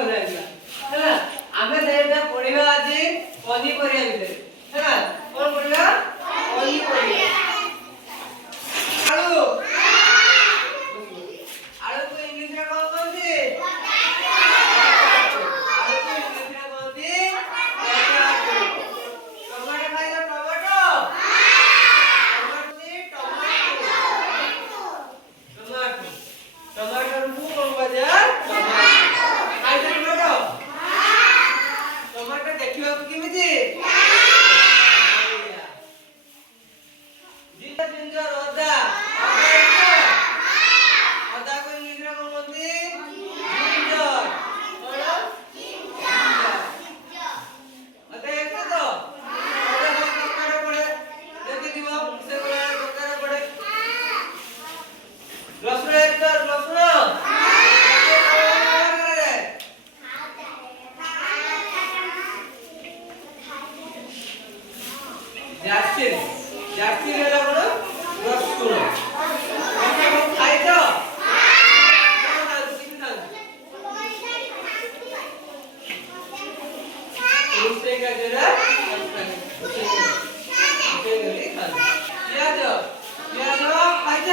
ହେଲା ହେଲା ଆମେ ସେଇଟା ପଢିବା ଆଜି ପନିପରିବା ଭିତରେ ହେଲା କଣ ପଢିବା ପନିପରିବା ଆଳୁ ଆଳୁକୁ ଇଂଲିଶରେ କଣ କହନ୍ତି ଆଳୁକୁ ଇଂଲିଶରେ କହନ୍ତି ଟମାଟୋ ଖାଇଲ ଟମାଟୋ टमाटर को कौन बाजार टमाटर टमाटर टमाटर देखिबा केमिति जीता जिंजर अदा अदा को इंग्लिश रे कोन बोलती जिंजर कोन अदा एक तो अदा को टमाटर पड़े देखि दिबो से कोला टमाटर पड़े लहसुन एक तो लहसुन जास्तिर जास्तिर ହେଲା କଣ ରସୁଣ ତମେ କଣ ଖାଇଛ ରୋଷେଇ କାର୍ଯ୍ୟରେ ପିଆଜ ପିଆଜ ଖାଇଛ